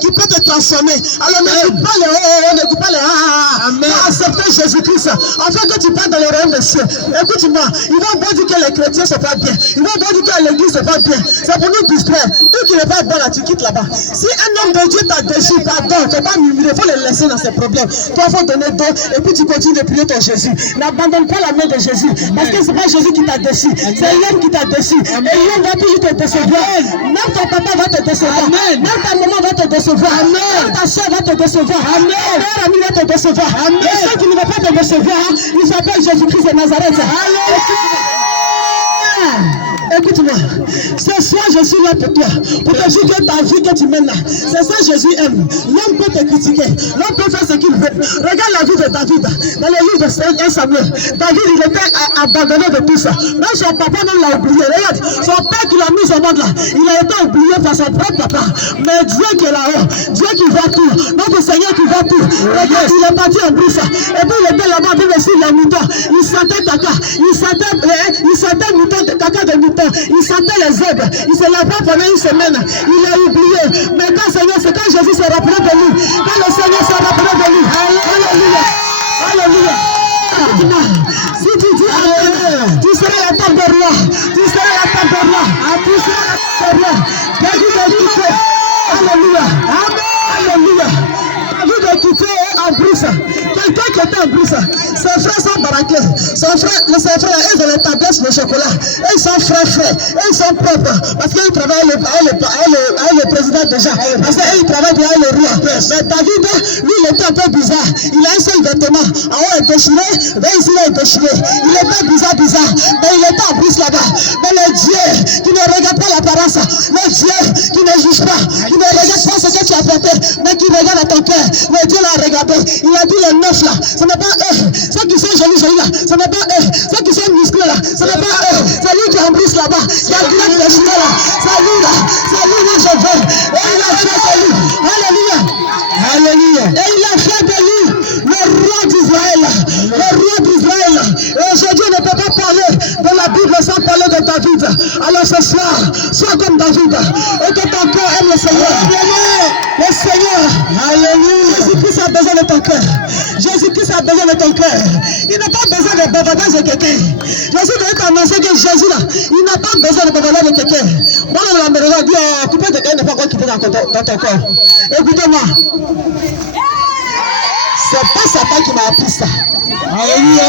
qui peut te transformer. Alors n'écoute pas les n'écoute pas les accepter Jésus-Christ afin que tu partes dans le royaume des cieux. Écoute-moi, ils vont pas dire que les chrétiens ne sont pas bien. Ils vont pas dire que l'église n'est pas bien. C'est pour nous distraire. Tout qui n'est pas bon là, tu quittes là-bas. Si un homme de Dieu t'a déchu, pardon, tu n'es pas murmuré, il faut le laisser dans ses problèmes. Toi, il faut donner don et puis tu continues de prier ton Jésus. N'abandonne pas la main de Jésus parce que ce n'est pas Jésus qui t'a déchu, c'est l'homme qui t'a déchu. Et l'homme va toujours te décevoir. Même ton papa va te décevoir. Même ta maman va te décevoir. Même ta soeur va te décevoir. Ton meilleur ami va te décevoir. Et ceux qui ne vont pas te décevoir, ils s'appellent Jésus-Christ de Nazareth. Écoute-moi, ce soir je suis là pour toi, pour te dire que ta vie que tu mènes là, c'est ça Jésus aime. L'homme peut te critiquer, l'homme peut faire ce qu'il veut. Regarde la vie de David, dans le livre de 1 Samuel. David, il était abandonné de tout ça. Même son papa même l'a oublié. Regarde, son père qui l'a mis au monde là, il a été oublié par son propre papa. Mais Dieu qui est là-haut, Dieu qui voit tout, notre Seigneur qui voit tout. Regarde, il est parti en brousse. Et puis il était là-bas, il sur les moutons. Il sentait caca, il sentait mouton, caca de mouton. Il sentait les zèbres, il se lavait pendant une semaine, il a oublié. Mais quand Seigneur, c'est quand Jésus s'est rappelé de lui, quand le Seigneur s'est rappelé de lui, alléluia, alléluia. Si tu dis Amen, tu seras la table de roi, tu seras la table de roi, tu seras la table de roi. David a dit que, alléluia, alléluia. David a quitté en brousse. Quelqu'un qui était en brousse, ses frères sont baraqués. Ses frères, ils ont les tablettes de chocolat. Et ils sont frères, et ils sont propres. Parce qu'ils travaillent avec le président déjà. Parce qu'ils travaillent avec le roi. Mais David, lui, il était un peu bizarre. Il a un seul vêtement. En haut, il est déchiré. Et ici, il est déchiré. Il était bizarre. Mais il était en brousse là-bas. Mais le Dieu qui ne regarde pas l'apparence, le Dieu qui ne juge pas, qui ne regarde pas ce que tu as porté, mais qui regarde à ton cœur. Le Dieu l'a regardé. Il a dit les neuf là. Ce n'est pas eux. Ceux qui sont jolis là. Ce n'est pas eux. Ceux qui sont musclés là. Ce n'est pas eux. C'est lui qui est en brousse là-bas. Qui a dit les cheveux là. C'est lui là. C'est lui que je veux. Et il a fait de lui. Alléluia. Alléluia. Et il a fait de lui le roi d'Israël. Le roi d'Israël. Et aujourd'hui on ne peut pas parler de la Bible sans parler de David. Alors ce soir, sois comme David. Et que ton cœur aime le Seigneur. Le Seigneur. Alléluia. Jésus-Christ a besoin de ton cœur. Jésus-Christ a besoin de ton cœur. Il n'a pas besoin de bavardage de quelqu'un. Jésus doit t'annoncer que Jésus là, il n'a pas besoin de bavardage de quelqu'un. Moi, la mère dit, coupé de quelqu'un n'est pas encore quitté dans ton corps. Écoutez-moi. C'est pas Satan qui m'a appris ça. Alléluia.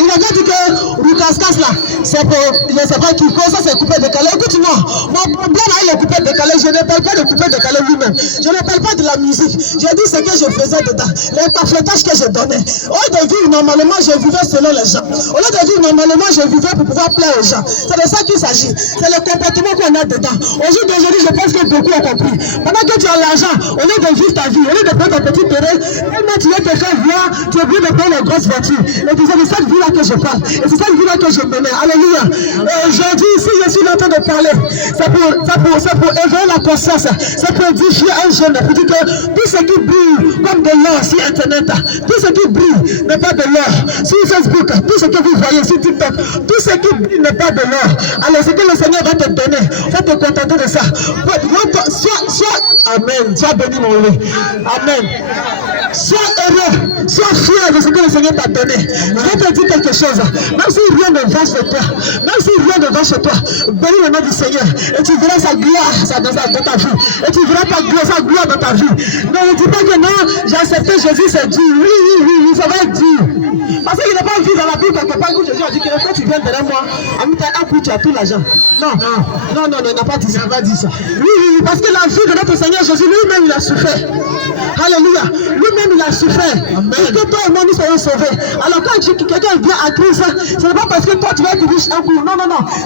Il a dit que Lucas là, c'est pour, je ne sais pas qui cause ça, c'est coupé décalé. Écoute-moi, mon problème là, il est coupé décalé. Je ne parle pas de coupé décalé lui-même. Je ne parle pas de la musique. Je dis ce que je faisais dedans, les pamphlétages que je donnais. Au lieu de vivre normalement, je vivais selon les gens. Au lieu de vivre normalement, je vivais pour pouvoir plaire aux gens. C'est de ça qu'il s'agit. C'est le comportement qu'on a dedans. Aujourd'hui, je pense que beaucoup ont compris. Pendant que tu as l'argent, au lieu de vivre ta vie, au lieu de prendre ta petite terrain, tellement tu veux te faire voir, tu es obligé de prendre les grosses voitures. Et c'est de cette vie-là que je parle. Et c'est cette vie-là que je menais. Alléluia. Et aujourd'hui, ici, je suis en train de parler. C'est pour éveiller la conscience. C'est pour édifier un jeune. Pour dire que tout ce qui brille comme de l'or sur Internet, tout ce qui brille n'est pas de l'or. Sur Facebook, tout ce que vous voyez sur TikTok, tout ce qui brille n'est pas de l'or. Alors, ce que le Seigneur va te donner, va te contenter de ça. Amen. Sois béni, mon Dieu. Amen. Sois heureux, sois fier de ce que le Seigneur t'a donné. Je vais te dire quelque chose. Même si rien ne va chez toi, même si rien ne va chez toi, bénis le nom du Seigneur. Et tu verras sa gloire dans ta vie. Et tu verras sa gloire dans ta vie. Ne dis pas que non, j'ai accepté Jésus, c'est dur. Oui, ça va être dur. Parce qu'il n'est pas vu dans la Bible quelque part où Jésus a dit que quand tu viens derrière moi, à un coup tu as tout l'argent. Non, il n'a pas dit ça. Oui, parce que la vie de notre Seigneur Jésus lui-même il a souffert. Alléluia. Lui-même il a souffert. Pour que toi et moi nous soyons sauvés. Alors quand quelqu'un vient à Christ, ce n'est pas parce que toi tu vas être riche un coup. Non.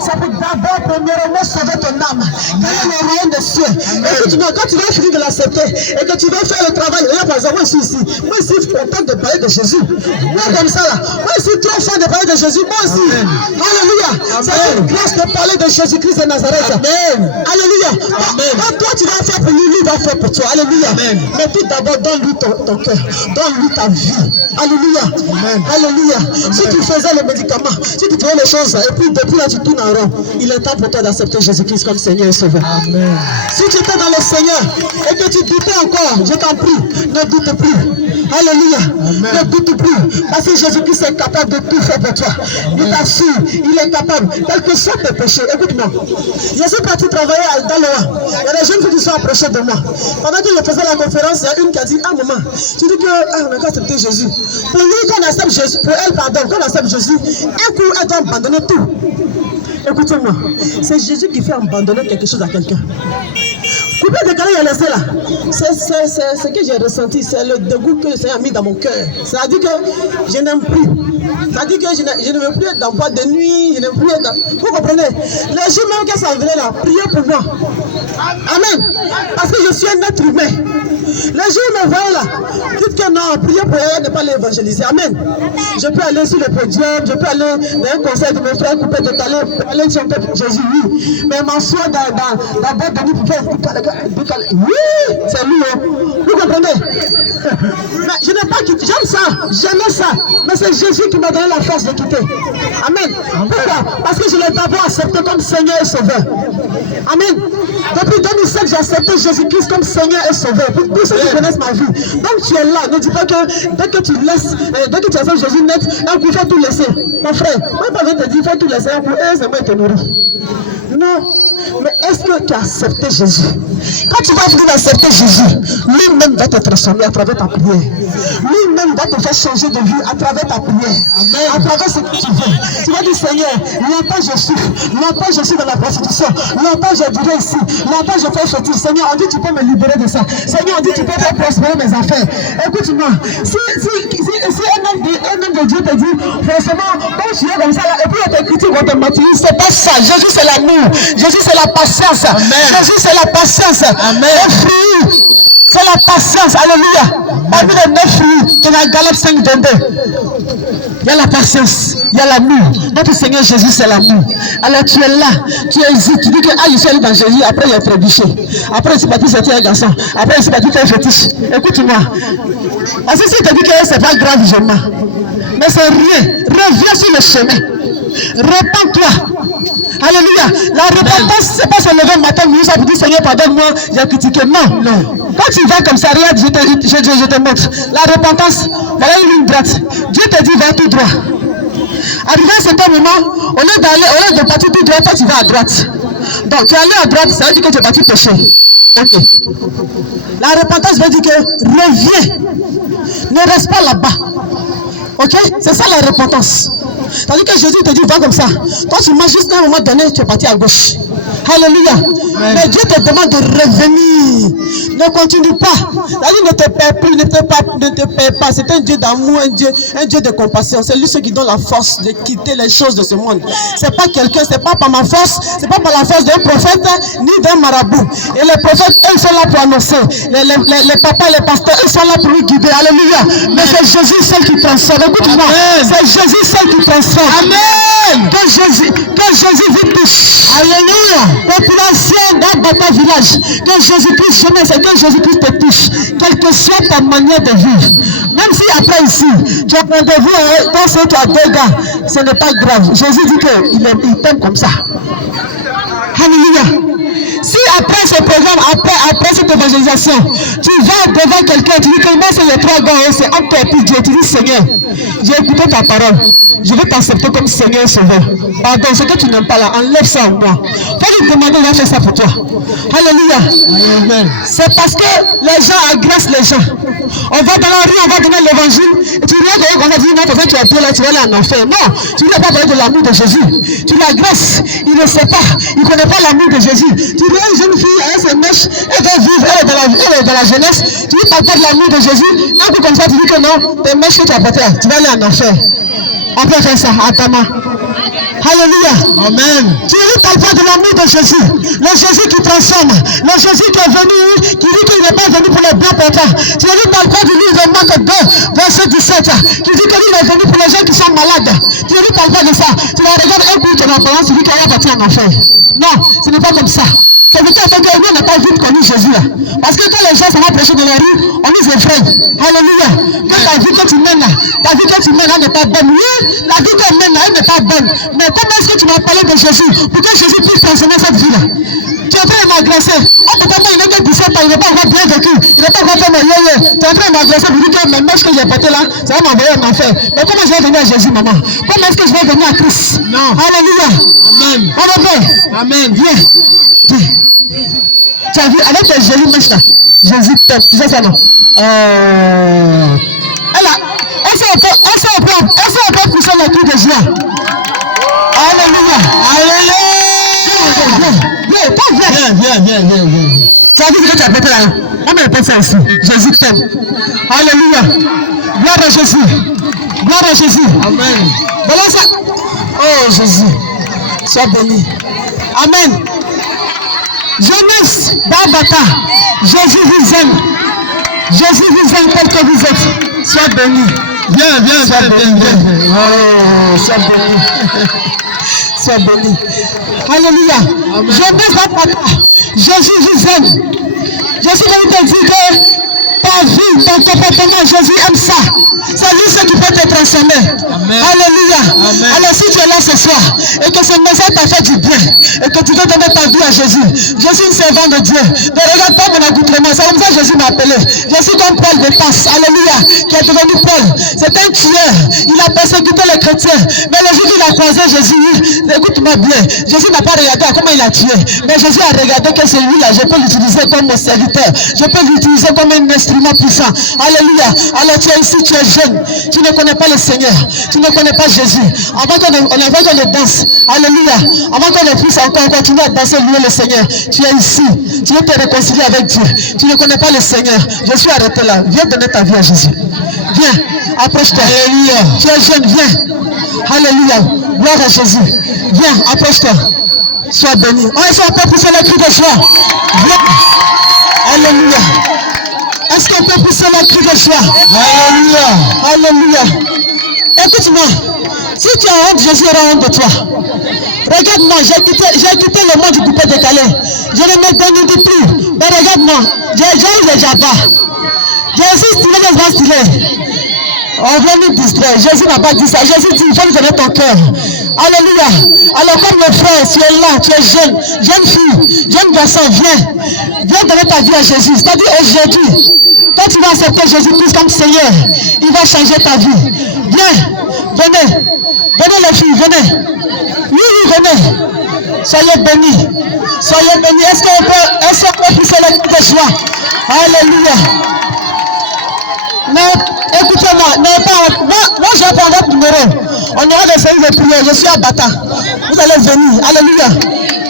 C'est pour d'abord premièrement sauver ton âme. Gagner le royaume des cieux. Écoute-moi, quand tu vas finir de l'accepter et que tu vas faire le travail, regarde par exemple, moi je suis ici. Moi je suis content de parler de Jésus. Moi comme ça là. Moi je suis trop fan de parler de Jésus. Moi aussi. Alléluia. C'est une grâce de parler de Jésus-Christ de Nazareth. Amen. Alléluia. Quand toi tu vas faire pour lui, lui va faire pour toi. Alléluia. Amen. Mais tout d'abord, donne-lui ton cœur. Donne-lui ta vie. Alléluia. Amen. Alléluia. Amen. Si tu faisais le médicament, si tu faisais les choses, et puis depuis là tu tournes en rond, il est temps pour toi d'accepter Jésus-Christ comme Seigneur et Sauveur. Amen. Si tu étais dans le Seigneur et que tu encore, je t'en prie, ne doute plus. Alléluia. Ne doute plus. Parce que Jésus-Christ est capable de tout faire pour toi. Il t'assure, il est capable. Quel que soit tes péchés, écoute-moi. Je suis parti travailler dans l'Oa. Il y a des jeunes filles qui sont approchées de moi. Pendant que je faisais la conférence, il y a une qui a dit, ah maman, tu dis que on a accepté Jésus. Pour lui, quand on accepte Jésus, pour elle, pardon, quand on accepte Jésus, un coup, elle doit abandonner tout. Écoutez-moi, c'est Jésus qui fait abandonner quelque chose à quelqu'un. Coupé décalé, il y a laissé là. C'est ce que j'ai ressenti, c'est le dégoût que le Seigneur a mis dans mon cœur. C'est-à-dire que je n'aime plus. C'est-à-dire que je ne veux plus être dans boîte de nuit, je n'aime plus être dans... Vous comprenez? Les jours même que ça venait là, priez pour moi. Amen. Parce que je suis un être humain. Les jours me voient là, dites que non, priez pour elle, ne pas l'évangéliser. Amen. Je peux aller sur le podium, je peux aller dans un conseil de mes frères coupés décalés, aller chanter pour Jésus, oui. Mais m'asseoir dans la boîte de nuit pour faire oui, c'est lui. Vous comprenez? Mais je n'ai pas quitté, j'aime ça, j'aimais ça. Mais c'est Jésus qui m'a donné la force de quitter. Amen. Pourquoi? Parce que je l'ai d'abord accepté comme Seigneur et Sauveur. Amen. Depuis 2007, j'ai accepté Jésus-Christ comme Seigneur et Sauveur. Pour ceux qui connaissent ma vie. Donc tu es là. Ne dis pas que dès que tu laisses, dès que tu acceptes Jésus net, un coup, il faut tout laisser. Mon frère, moi, je ne pas te dire, il faut tout laisser. Un coup, c'est moi qui te nourris. Non. Mais est-ce que tu as accepté Jésus? Quand tu vas venir accepter Jésus, lui-même va te transformer à travers ta prière. Lui-même va te faire changer de vie à travers ta prière. Amen. À travers ce que tu veux. Tu vas dire, Seigneur, longtemps je souffre, longtemps je suis dans la prostitution, longtemps je duré ici, longtemps je fais fétiche. Seigneur, on dit tu peux me libérer de ça. Seigneur, on dit tu peux faire prospérer mes affaires. Écoute-moi, si un homme de Dieu te dit, forcément, quand tu es comme ça, et puis on te critique, on te motive, c'est pas ça. Jésus, c'est l'amour. Jésus, c'est la patience. Amen. Jésus, c'est la patience. Amen. Les fruits, c'est la patience. Alléluia. Parmi les 9 fruits, il y a Galates 5, 22. Il y a la patience, il y a l'amour. Notre Seigneur Jésus, c'est l'amour. Alors tu es là, tu hésites, tu dis que je suis allé dans Jésus, après il est trébuché. Après il s'est parti sortir un garçon. Après il s'est parti faire fétiche. Écoute-moi. Parce que si tu te dis que c'est pas grave, je mens. Mais c'est rien. Reviens sur le chemin. Répands-toi. Alléluia. La repentance, c'est pas se lever le matin, nous ça pour dire Seigneur, pardonne-moi, j'ai critiqué. Non, non. Quand tu vas comme ça, regarde, je te montre. La repentance, voilà une ligne droite. Dieu te dit, va tout droit. Arrivé à un certain moment, au lieu de partir tout droit, toi tu vas à droite. Donc tu es allé à droite, ça veut dire que tu es parti pécher. Ok. La repentance veut dire que reviens. Ne reste pas là-bas. Ok? C'est ça la repentance. C'est-à-dire que Jésus te dit, va comme ça. Toi, tu marches juste à un moment donné, tu es parti à gauche. Alléluia. Amen. Mais Dieu te demande de revenir. Ne continue pas. C'est-à-dire, ne te perds plus, ne te perds pas. C'est un Dieu d'amour, un Dieu de compassion. C'est lui qui donne la force de quitter les choses de ce monde. C'est pas quelqu'un, c'est pas par ma force, c'est pas par la force d'un prophète ni d'un marabout. Et les prophètes, eux, sont là pour annoncer. Les papas, les pasteurs, ils sont là pour lui guider. Alléluia. Amen. Mais c'est Jésus seul qui transforme. Écoute-moi. C'est Jésus seul qui transforme. Amen. Que Jésus vous touche. Alléluia. Population dans votre village. Que Jésus-Christ jeunesse, c'est que Jésus-Christ te touche. Quelle que soit ta manière de vivre. Même si après ici, tu as rendez-vous, quand tu as 2 gars, ce n'est pas grave. Jésus dit qu'il t'aime comme ça. Alléluia. Si après ce programme, après cette évangélisation, tu vas devant quelqu'un, tu dis que moi c'est les 3 gars, c'est un peu plus Dieu, tu dis Seigneur, j'ai écouté ta parole, je vais t'accepter comme Seigneur et Sauveur. Pardon, ce que tu n'aimes pas là, enlève ça en moi. Faut lui demander, il va faire ça pour toi. Alléluia. C'est parce que les gens agressent les gens. On va dans la rue, on va donner l'évangile, et tu regardes, on a dit non, peut-être tu es pied là, tu vas aller en enfer. Non, tu ne vas pas parler de l'amour de Jésus. Tu l'agresses, il ne sait pas, il ne connaît pas l'amour de Jésus. Tu vois une jeune fille, elle se mèche, elle va vivre, elle est dans la jeunesse, tu lui parles pas de l'amour de Jésus, un peu comme ça, tu dis que non, tes mèches que tu as portées, tu vas aller en enfer. On peut faire ça, attends-moi. Alléluia. Amen. Tu ne lui parles pas de l'amour de Jésus. Le Jésus qui transforme. Le Jésus qui est venu, qui dit qu'il n'est pas venu pour les blancs portants. Tu ne lui parles pas du livre de Marc 2, verset 17, qui dit que lui est venu pour les gens qui sont malades. Tu ne lui parles pas de ça. Tu la regardes un coup de l'apparence, tu dis qu'elle va partir en enfer. Non, ce n'est pas comme ça. C'est pourquoi nous n'a pas vite connu Jésus là. Parce que quand les gens s'en vont prêcher dans la rue, on nous effraie. Alléluia. Quand la vie que tu mènes là, ta vie que tu mènes là n'est pas bonne. Oui, la vie que tu mènes là, elle n'est pas bonne. Mais comment est-ce que tu vas parler de Jésus pour que Jésus puisse transformer cette vie là? Tu es en train de m'agresser. On peut pas il n'est que 17 ans, il n'est pas encore bien vécu. Il n'est pas encore fait mes yeux. Tu es en train de m'agresser pour dire que mes mèches que j'ai portées là, ça va m'envoyer en enfer. Mais comment je vais venir à Jésus, maman? Comment est-ce que je vais venir à Christ? Non. Alléluia. Amen. On est prêt? Amen. Viens. Tu as vu, avec les jolies mèches là, Jésus t'aime. Tu sais ça, non? Elle s'est poussé le cri de joie. Alléluia. Viens. Tu as vu que tu as pété là? On ne peut pas faire ici. Jésus t'aime. Alléluia. Gloire à Jésus. Amen. Voilà ça. Oh Jésus. Sois béni. Amen. Jeunesse d'Abata. Jésus vous aime. Jésus vous aime tel que vous êtes. Sois béni. Viens. Oh, sois béni. Sois béni. Alléluia. Jeunesse d'Abata. Jésus vous aime. Jésus va te dire que ta vie, ton comportement, Jésus aime ça. C'est lui ce qui peut te transformer. Amen. Alléluia. Amen. Alors si tu es là ce soir et que ce message t'a fait du bien et que tu veux donner ta vie à Jésus, je suis une servante de Dieu. Ne regarde pas mon accoutrement. C'est comme ça que Jésus m'a appelé. Je suis comme Paul de Tarse. Alléluia. Qui est devenu Paul. C'est un tueur. Il a persécuté les chrétiens. Mais le jour où il a croisé Jésus, écoute-moi bien. Jésus n'a pas regardé à comment il a tué. Mais Jésus a regardé que celui-là, je peux l'utiliser comme mon serviteur. Je peux l'utiliser comme un instrument puissant. Alléluia. Alors tu es ici, tu es jeune. Tu ne connais pas le Seigneur. Tu ne connais pas Jésus. Avant qu'on ne danse. Alléluia. Avant qu'on ne puisse encore continuer à danser, louer le Seigneur. Tu es ici. Tu veux te réconcilier avec Dieu. Tu ne connais pas le Seigneur. Je suis arrêté là. Viens donner ta vie à Jésus. Viens. Approche-toi. Alléluia. Tu es jeune. Viens. Alléluia. Gloire à Jésus. Viens. Approche-toi. Sois béni. On est sur la pour le cri de joie. Viens. Alléluia. Est-ce qu'on peut pousser le cri de joie? Alléluia. Écoute-moi. Si tu as honte, Jésus aura honte de toi. Regarde-moi, j'ai quitté le monde du coupé décalé. Je ne me bénis plus. Mais regarde-moi, j'ai eu le Java. J'ai aussi stylé les vents stylés. On vient nous distraire. Jésus n'a pas dit ça. Jésus dit, il faut lui donner ton cœur. Alléluia. Alors comme le frère, tu es là, tu es jeune fille, jeune garçon, viens donner ta vie à Jésus. C'est-à-dire aujourd'hui, quand tu vas accepter Jésus-Christ comme Seigneur, il va changer ta vie. Venez les filles, venez. Oui, venez. Soyez bénis. Est-ce qu'on peut pousser le cri de joie? Alléluia. Mais écoutez-moi, moi je vais prendre votre numéro. On aura des séries de prière. Je suis à Bata. Vous allez venir. Alléluia.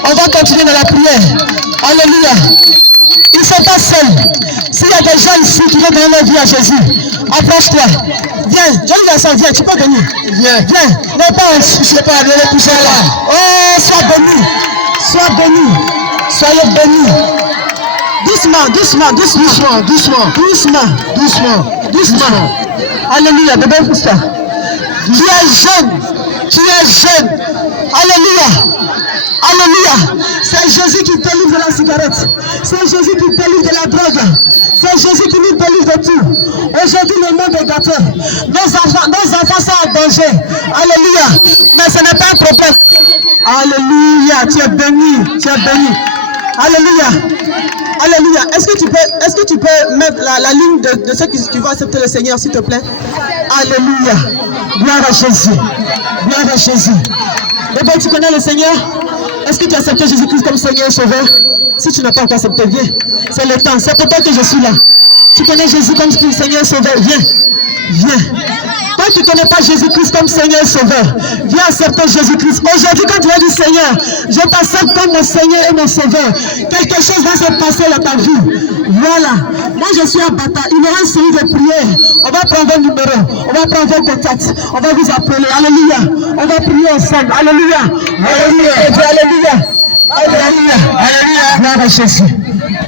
On va continuer dans la prière. Alléluia. Ils ne sont pas seuls. S'il y a des gens ici qui veulent donner leur vie à Jésus, approche-toi. Viens, jeune garçon, viens, tu peux venir. Viens. Ne pas aller pousser là. Oh, sois béni. Soyez bénis. Doucement. Alléluia, bébé, pousse-toi. Tu es jeune. Alléluia. C'est Jésus qui te délivre de la cigarette. C'est Jésus qui te délivre de la drogue. C'est Jésus qui nous délivre de tout. Aujourd'hui, le monde est gâté. Nos enfants sont en danger. Alléluia. Mais ce n'est pas un problème. Alléluia. Tu es béni. Alléluia. Est-ce que tu peux mettre la ligne de ceux qui vont accepter le Seigneur, s'il te plaît? Alléluia. Gloire à Jésus. Et bien, tu connais le Seigneur? Est-ce que tu as accepté Jésus-Christ comme Seigneur et Sauveur? Si tu n'as pas encore accepté, viens. C'est le temps. C'est pour toi que je suis là. Tu connais Jésus comme Seigneur et Sauveur? Viens. Toi qui ne connais pas Jésus-Christ comme Seigneur et Sauveur, viens accepter Jésus-Christ. Aujourd'hui, quand tu vas dire Seigneur, je t'accepte comme mon Seigneur et mon Sauveur, quelque chose va se passer dans ta vie. Voilà. Moi, je suis à Bata. Il y aura une série de prières. On va prendre vos numéros. On va prendre vos contacts. On va vous appeler. Alléluia. On va prier ensemble. Alléluia.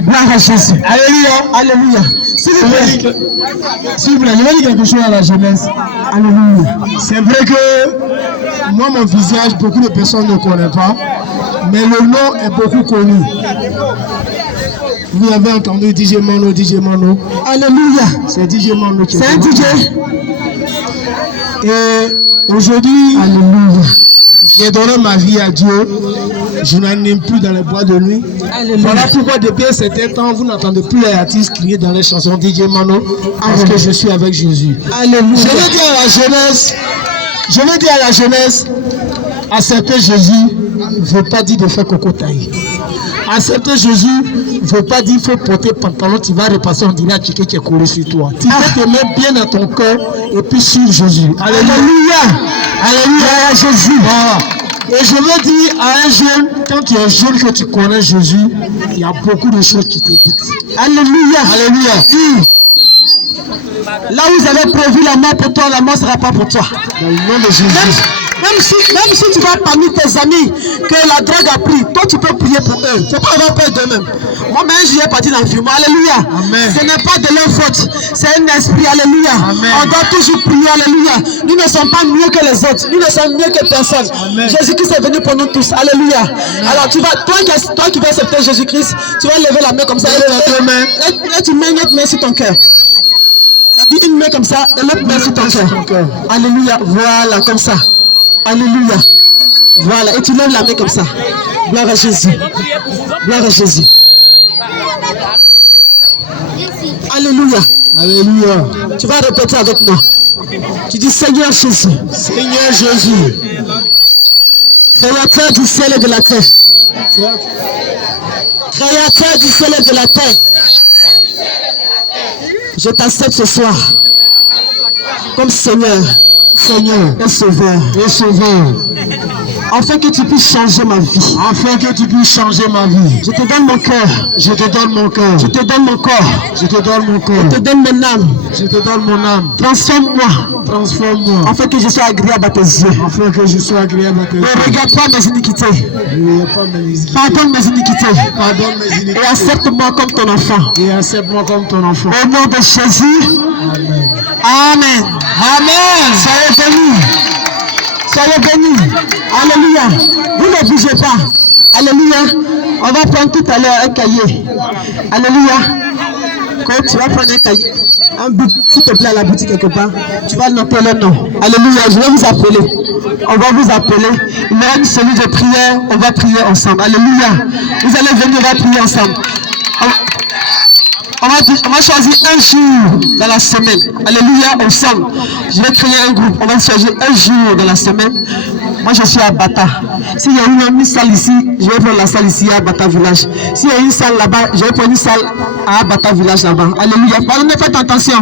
Gloire à Jésus. Alléluia. S'il vous plaît, je vais dire quelque chose à la jeunesse. Alléluia. C'est vrai que moi, mon visage, beaucoup de personnes ne connaissent pas, mais le nom est beaucoup connu. Vous avez entendu DJ Mano. Alléluia. C'est DJ Mano qui est. C'est un DJ. Et aujourd'hui, alléluia, J'ai donné ma vie à Dieu. Je n'en aime plus dans les bois de nuit. Voilà pourquoi depuis un certain temps, vous n'entendez plus les artistes crier dans les chansons DJ Mano, parce que je suis avec Jésus. Alléluia. Je veux dire à la jeunesse, accepter Jésus ne veut pas dire de faire cocotaille. Accepter Jésus ne veut pas dire qu'il faut porter pantalon, tu vas repasser, on dirait qui est collé sur toi. Tu peux te mettre bien dans ton cœur et puis suivre Jésus. Alléluia. Alléluia. Jésus. Voilà. Et je veux dire à un jeune, quand tu es jeune, que tu connais Jésus, il y a beaucoup de choses qui te disent. Alléluia. Alléluia. Là où vous avez prévu la mort pour toi, la mort ne sera pas pour toi. Dans le nom de Jésus. Même si tu vas parmi tes amis que la drogue a pris, toi tu peux prier pour eux. Il ne faut pas avoir peur d'eux-mêmes. Moi-même, j'y ai parti dans le film. Alléluia. Amen. Ce n'est pas de leur faute. C'est un esprit. Alléluia. Amen. On doit toujours prier. Alléluia. Nous ne sommes pas mieux que les autres. Nous ne sommes mieux que personne. Jésus-Christ est venu pour nous tous. Alléluia. Amen. Alors toi qui vas accepter Jésus-Christ, tu vas lever la main comme ça. Et tu mets une autre main sur ton cœur. Tu dis une main comme ça et l'autre main sur ton cœur. Alléluia. Voilà, comme ça. Alléluia. Voilà. Et tu lèves la main comme ça. Gloire à Jésus. Gloire à Jésus. Alléluia. Alléluia. Tu vas répéter avec moi. Tu dis Seigneur Jésus. Seigneur Jésus. Créateur du ciel et de la terre. Créateur du ciel et de la terre. Je t'accepte ce soir comme Seigneur. Seigneur et Sauveur. Et Sauveur. Afin que tu puisses changer ma vie. Afin que tu puisses changer ma vie. Je te donne mon cœur. Je te donne mon cœur. Je te donne mon corps. Je te donne mon corps. Je te donne mon âme. Je te donne mon âme. Transforme-moi. Transforme-moi. Afin que je sois agréable à tes yeux. Afin que je sois agréable à tes yeux. Ne regarde pas mes iniquités. Ne regarde pas mes iniquités. Pardonne mes iniquités. Pardonne mes iniquités. Et accepte-moi comme ton enfant. Et accepte-moi comme ton enfant. Au nom de Jésus. Amen. Amen. Amen. Soyez bénis. Soyez bénis. Alléluia. Vous ne bougez pas. Alléluia. On va prendre tout à l'heure un cahier. Alléluia. Quand tu vas prendre un cahier, un but, s'il te plaît, à la boutique quelque part, tu vas noter le nom. Alléluia. Je vais vous appeler. On va vous appeler. Il y aura une cellule de prière. On va prier ensemble. Alléluia. Vous allez venir, on va prier ensemble. On va choisir un jour dans la semaine. Alléluia, ensemble. Je vais créer un groupe. On va choisir un jour dans la semaine. Moi, je suis à Bata. S'il y a une salle ici, je vais prendre la salle ici à Bata Village. S'il y a une salle là-bas, je vais prendre une salle à Bata Village là-bas. Alléluia. Alors, faites attention.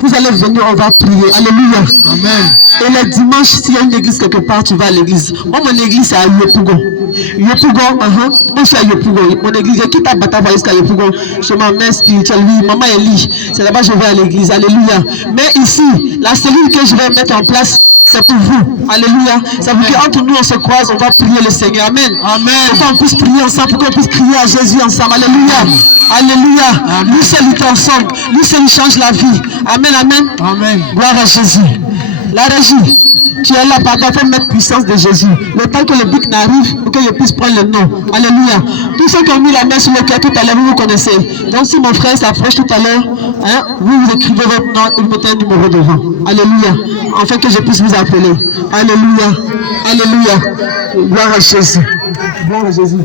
Vous allez venir, on va prier. Alléluia. Amen. Et le dimanche, s'il y a une église quelque part, tu vas à l'église. Moi, mon église, c'est à Yopougon. Yopougon, moi, je suis à Yopougon. Mon église, je quitte à Bata jusqu'à Yopougon. Je m'en mets spirituelle. Oui, maman Elie. C'est là-bas que je vais à l'église. Alléluia. Mais ici, la cellule que je vais mettre en place, c'est pour vous. Alléluia. Ça veut dire qu'entre nous, on se croise, on va prier le Seigneur. Amen. Amen. Pour qu'on puisse prier ensemble, pour qu'on puisse crier à Jésus ensemble. Alléluia. Alléluia. Nous seul luttons ensemble. Nous seul nous change la vie. Amen. Amen. Amen. Gloire à Jésus. La régie, tu es là, pardon, pour mettre puissance de Jésus. Le temps que le bic n'arrive, pour que je puisse prendre le nom. Alléluia. Tous ceux qui ont mis la main sur le cœur tout à l'heure, vous connaissez. Donc si mon frère s'approche tout à l'heure, hein, vous écrivez votre nom et vous mettez un numéro devant. Alléluia. Afin que je puisse vous appeler. Alléluia. Alléluia. Gloire à Jésus. Gloire à Jésus.